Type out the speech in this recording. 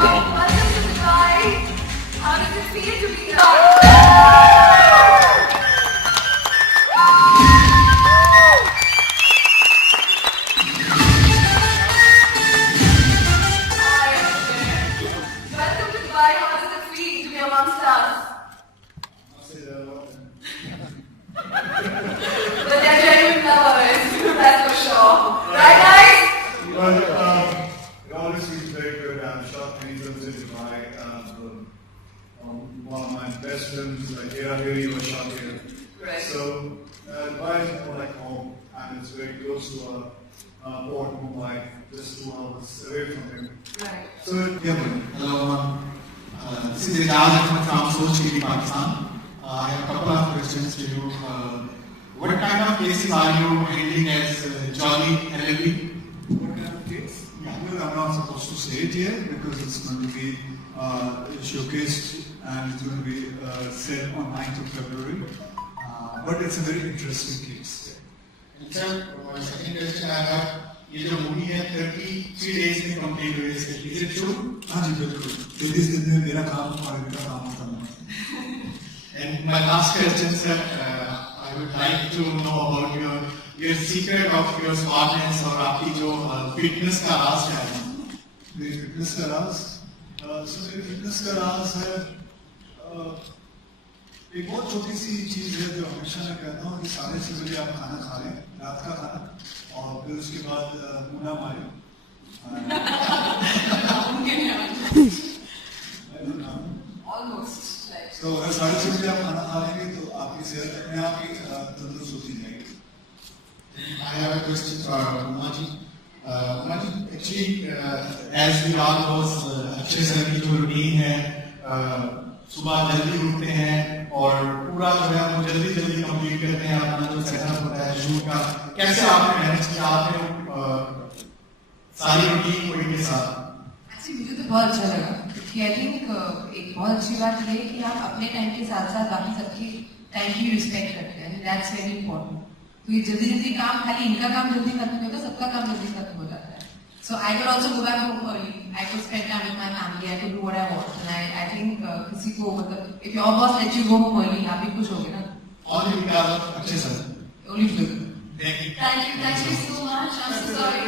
How does it feel to be here? Welcome to Dubai. How does it feel to be amongst us? But they're genuine lovers, that's for sure. Right, guys? Well, it always feels very good. I've shot many films in Dubai. One of my best films, Hera Fairy, was shot here. Right. So, Dubai is more like home, and it's very close to Port Mumbai, just 2 hours away from here. Right. So, Hello, this is Ejaz Ahmed from Soch TV, Pakistan. I have a couple of questions to you. What kind of cases are you handling as Jolly LLB? what kind of case? Well, I'm not supposed to say it here because it's going to be showcased and it's going to be said on 9th of February. But it's a very interesting case. And sir, my second question I have, ये जो movie है 33 days में complete हुई है, is it true? हाँ जी बिल्कुल 33 दिन में मेरा काम और इनका काम होता है. And my last question, sir, I would like to know about your secret of your smartness और आपकी जो fitness का राज क्या है? मेरी फिटनेस का राज मेरी फिटनेस का राज है एक बहुत छोटी सी चीज है जो हमेशा मैं कहता हूँ कि 6:30 बजे आप खाना खा लें रात का खाना और फिर उसके बाद मुना मारें Almost. Like. तो अगर 6:30 बजे आप खाना खा लेंगे तो आपकी सेहत अपने आप ही तंदुरुस्त होती जाएगी. I have a question for Umaji. Umaji, actually, as we all know, अच्छे सर की जो रूटीन है, सुबह जल्दी उठते हैं और पूरा जो है वो जल्दी कंप्लीट करते हैं अपना जो सेटअप होता है शूट का. कैसे आपने मैनेज किया आपने सारी रूटीन को इनके साथ? Actually, मुझे तो बहुत अच्छा लगा कि आई थिंक एक बहुत अच्छी बात ये है कि आप अपने टाइम के साथ साथ बाकी सबके टाइम की रिस्पेक्ट करते हैं. That's very important. तो ये जल्दी काम खाली इनका काम जल्दी खत्म नहीं होता, सबका काम जल्दी खत्म हो जाता है. So I could also go back home early. I could spend time with my family. I could do what I want. And I think किसी को मतलब if your boss lets you go home early, आप भी खुश होगे ना? और भी अच्छे sir. Only good. Thank you. Thank you so much. I'm so sorry.